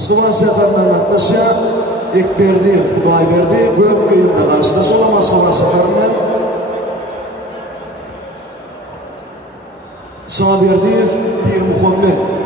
Moskva seferine katlaşa Ekberdiyev, Kudayberdi, Gökköy'ünde karşılaşı olan Moskva seferine Saberdiyev, Bir Muhammed.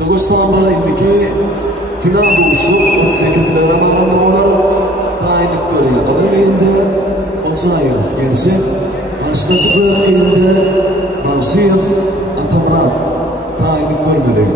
Kırgızistan'da indiki final doğusu 32'ler arasında var. Tayinlik görüyor. Kadırgayında Olsayev gerisi. Karşıdası Gökköy'ünde Mamsiyev, Atamran. Tayinlik görmedi.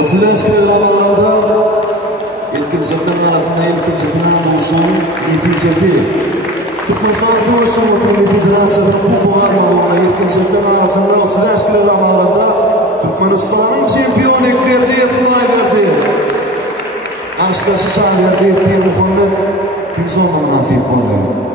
Otuzlar aralarında yetkililer tarafından ilk final olsun neticesi. Türkmenistan olsun Otomobil Federasyonu kupu varmalarına yetkililer tarafından 30 aralarında Türkmenistan'ın şampiyon eklerdi Kudayberdi. Karşılaşı Saberdiyev, Bir Muhammed, Timson nasip oldu.